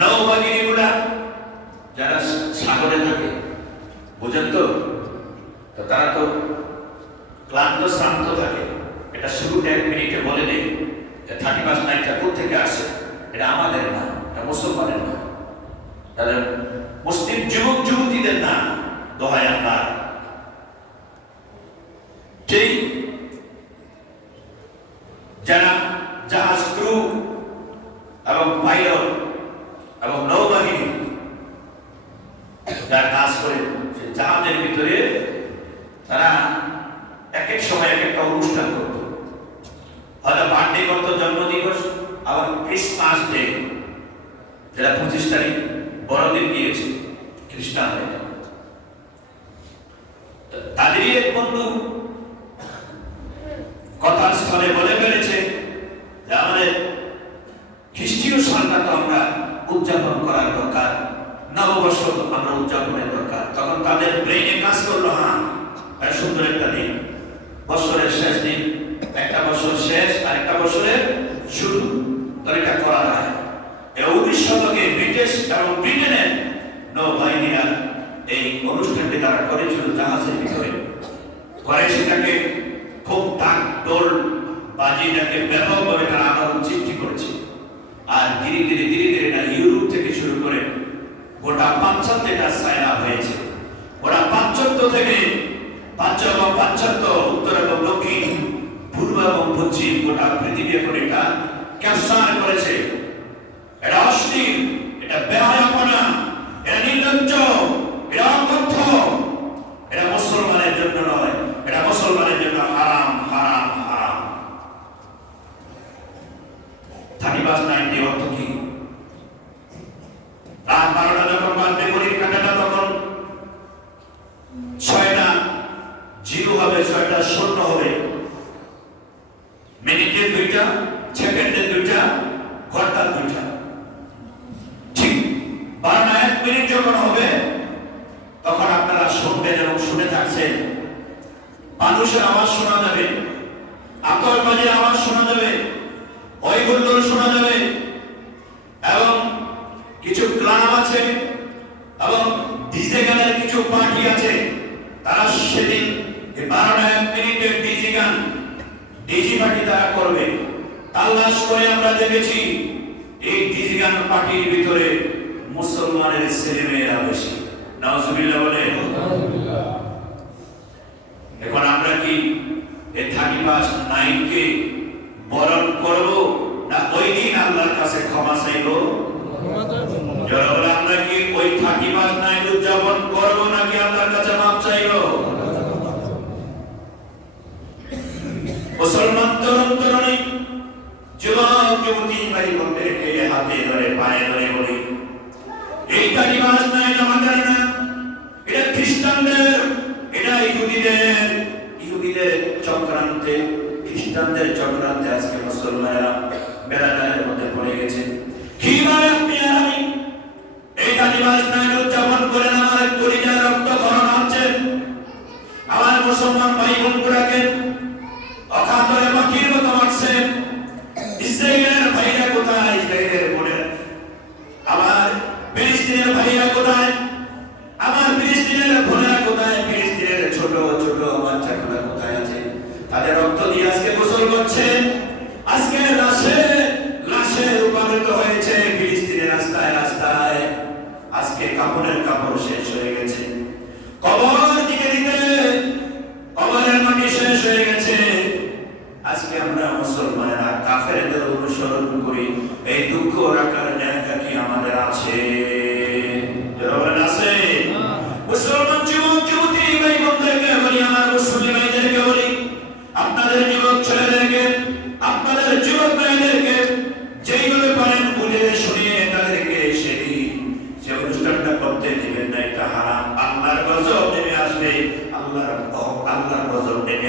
নৌবাহিনীগুলা যারা সাগরে থাকে, বুঝেন তো? তারা তো ক্লান্ত শ্রান্ত থাকে। এটা শুরুটা এক মিনিটে বলে নেই থার্টি পার্সেন্ট নাইটটা থেকে আসে? এটা আমাদের না, এটা মুসলমানের না। তাহলে মুসলিম যুবক যুবতীদের না দোহায় আল্লাহ যেই যারা জাহাজ ক্রু এবং পাইলট এবং নৌবাহিনী যারা কাজ করে সে জাহাজের ভিতরে তারা এক এক সময় এক একটা অনুষ্ঠান করত। হয়তো বার্থডে করত, জন্মদিবস, আবার ক্রিসমাস ডে যেটা পঁচিশ তারিখ, বড়দিন গিয়েছে, খ্রিস্টানদের। তাদেরই এক বন্ধু কথার স্থলে বলে ফেলেছে যে আমাদের খ্রিস্টীয় সালটা তো আমরা উদযাপন করার দরকার নববর্ষ আমরা উদযাপনের দরকার তখন তাদের ব্রেনে কাজ করল হ্যাঁ এটা সুন্দর একটা দিন বছরের শেষ দিন একটা বছর শেষ আর একটা বছরের শুরু তাহলে এটা করা এই উনিশ শতকে ব্রিটিশ এবং ব্রিটেনের নৌবাহিনীরা এই অনুষ্ঠানটি তারা করেছিল জাহাজের ভিতরে। করে সেটাকে খুব ডাক টোল বাজিটাকে ব্যাপকভাবে তারা আলোড়ন সৃষ্টি করেছে। আর ধীরে ধীরে ধীরে ধীরে এটা ইউরোপ থেকে শুরু করে গোটা পাশ্চাত্য এটা সায়না হয়েছে। গোটা পাশ্চাত্য থেকে পাশ্চ এবং পাশ্চাত্য উত্তর এবং দক্ষিণ পূর্ব এবং পশ্চিম গোটা পৃথিবী এখন এটা ক্যাপচার করেছে। এটা অশ্লীল, এটা বেহায়াপনা, এটা নির্লজ্জ, এটা অকথ্য। এটা মুসলমানের জন্য নয়, এটা মুসলমানের জন্য হারাম হারাম হারাম। থার্টি পাঁচ নাইনটি অর্থ কি? রাত বারোটা যখন বাজবে, ঘড়ির কাঁটাটা তখন ছয়টা, জিরো হবে, ছয়টা শূন্য হবে। দুইটা সেকেন্ডের দুইটা, ঘণ্টার দুইটা। ঠিক বারোটা এক মিনিট যখন হবে, তখন আপনারা শুনবেন এবং শুনে থাকছেন। মানুষের আওয়াজ শোনা যাবে। আতরবাজির আওয়াজ শোনা যাবে। হৈহুল্লোড় শোনা যাবে। এবং কিছু ক্লাব আছে এবং ডিজে গানের কিছু পার্টি আছে। তারা সেদিন বারোটা এক মিনিটের ডিজি গান, ডিজি পার্টি তারা করবে। তাল্লাশ করে আমরা দেখেছি এই ডিজি গান পার্টির ভিতরে মুসলমানের ছেলে মেয়েরা বেশি বলে এখন আমরা কি এই থার্টি পাস নাইনকে বরণ করব না ওই দিন আল্লাহর কাছে ক্ষমা চাইব? আমরা কি ওই থার্টি পাস নাইন উদযাপন করব নাকি আল্লাহর কাছে মাপ চাইব? মুসলমান তরুণ তরুণী যুবক যুবতী ভাই রেখে হাতে ধরে পায়ে ধরে বলি। এই কালিমাজ নাই আমাদের না এটা খ্রিস্টানদের, এটা ইহুদিদের ইহুদিদের চক্রান্তে, খ্রিস্টানদের চক্রান্তে আজকে মুসলমানেরা বেড়াটার মধ্যে পড়ে গেছে। করছে আজকে লাশে লাশে রূপান্তরিত হয়েছে, ফিলিস্তিনের রাস্তায় রাস্তায়। আজকে কাপড়ের কাপড় শেষ হয়ে গেছে। কবর দিকে দিতে, কবরের মাটি শেষ হয়ে গেছে। আজকে আমরা মুসলমানেরা কাফেরদের অনুসরণ করি। এই দুঃখ রাখার জায়গা কি আমাদের আছে? আছে।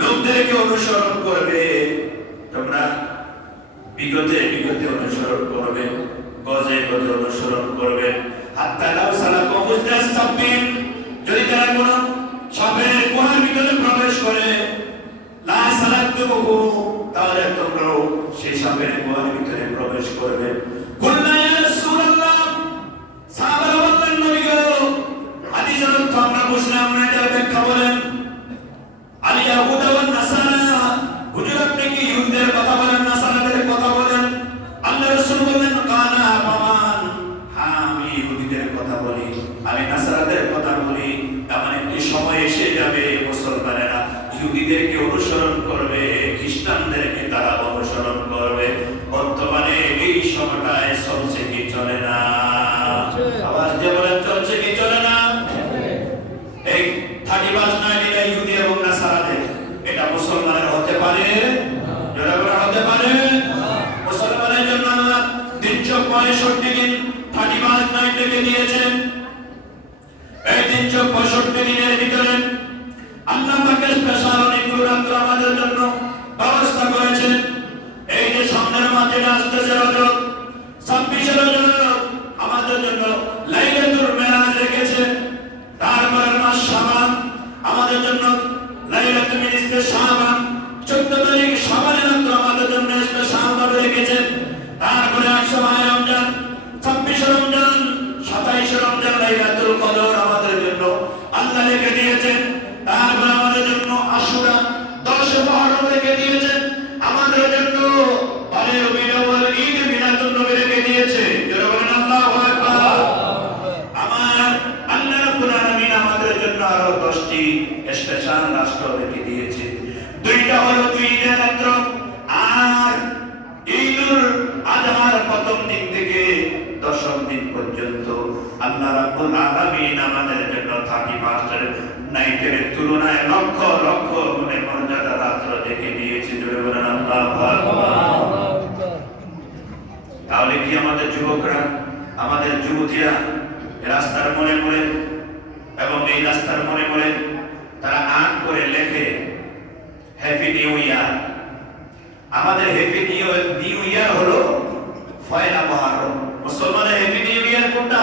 লোকদেরকে অনুসরণ করবে, তোমরা বিগতে বিগতে অনুসরণ করবে, গজে গজে অনুসরণ করবে। হাত্তা লাউ সালা কবুজদাস তাব্বিন যদি তারা কোন সাপের কোনার ভিতরে প্রবেশ করে, লা সালাত তাহলে তোমরাও সেই সাপের কোনার ভিতরে প্রবেশ করবে। নাইনটিকে দিয়েছেন তিনশো পঁয়ষট্টি দিনের ভিতরে আল্লাহ পাকের স্পেশাল অনেকগুলো রাত্র আমাদের জন্য ব্যবস্থা করেছেন। এই যে সামনের মাঝে আসতেছে রজব ছাব্বিশে রজব আমাদের জন্য লাইলাতুল মেরাজ রেখেছেন তারপরের মাস শাবান, আমাদের জন্য লাইলাতুল মিনিস্টে শাবান। চোদ্দ তারিখ শাবানের লাইলাতুল কদর আমাদের জন্য। আল্লাহ রেখে দিয়েছেন, তারপরে আমাদের জন্য আশুরা। দশে মহরম রেখে দিয়েছেন, আমাদের জন্য পরে রবিউল ঈদ মিলাদুন নবী রেখে দিয়েছে। যারা বলেন, আল্লাহু আকবার। আমার আল্লাহ রাব্বুল আলামিন আমাদের জন্য আরও 10টি স্পেশাল রাষ্ট্র রেখে দিয়েছে। দুইটা হলো দুই ঈদের আর ঈদুল আজহার প্রথম দিন থেকে দশম দিন পর্যন্ত। আল্লাহ রাব্বুল আলামিন আমাদের জন্য 31 নাইটের তুলনায় লক্ষ লক্ষ গুণে মর্যাদা রাত্র দেখে দিয়েছে জোরে বলেন আল্লাহু তাহলে কি আমাদের যুবকরা, আমাদের যুবতীরা রাস্তার মনে মনে এবং এই রাস্তার মনে মনে তারা আন করে লেখে হ্যাপি নিউ ইয়ার আমাদের হ্যাপি নিউ নিউ ইয়ার হলো ফয়লা মহরম। মুসলমানের হ্যাপি নিউ ইয়ার কোনটা?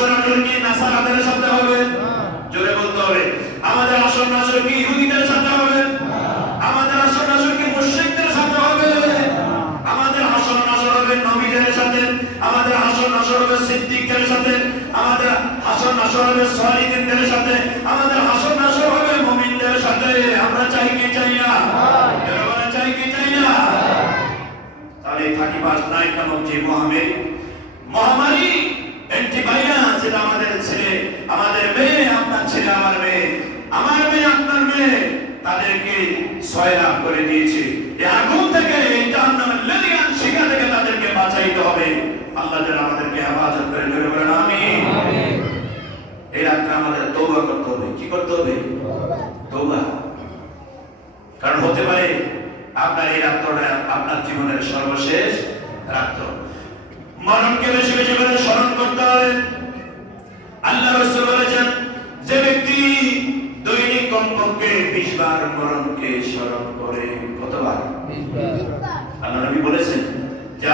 আমাদের হাসর নাসর কি নাসারাদের সাথে হবে। জোরে বলতে হবে। আমাদের হাসর নাসর কি ইহুদিদের সাথে হবে? আমাদের আসর নাসর কি মুশরিকদের সাথে হবে? আমাদের হাসর নাসর হবে নবীদের সাথে, আমাদের হাসর নাসর হবে সিদ্দিকদের সাথে, আমাদের হাসর নাসর হবে সালিহিনদের সাথে, আমাদের হাসর নাসর হবে মুমিনদের সাথে। আমরা চাই কি চাই না? চাই কি চাই না? তাহলে থার্টি পাঁচ নাইট নামক যে মহামারী মহামারী অ্যান্টিভাইরাস যেটা আমাদের ছেলে। আমাদের মেয়ে আপনার ছেলে আমার মেয়ে। আমার মেয়ে আপনার মেয়ে। তাদেরকে সয়লাভ করে দিয়েছে। এই আগুন থেকে এই জাহান্নামের লেলিয়ান শিখা থেকে তাদেরকে বাঁচাইতে হবে। আল্লাহ যেন আমাদেরকে হেফাজত করে ধরে বলেন আমিন। এই রাত্রে আমাদের তৌবা করতে হবে। কি করতে হবে? তৌবা কারণ হতে পারে আপনার এই রাত্রটা আপনার জীবনের সর্বশেষ রাত্র। মরণকে বেশি বেশি করে স্মরণ করতে হবে। আল্লাহ রসুল বলেছেন যে ব্যক্তি দৈনিক কমপক্ষে বিশ বার মরণকে স্মরণ করে কতবার? আল্লাহ নবী বলেছেন যে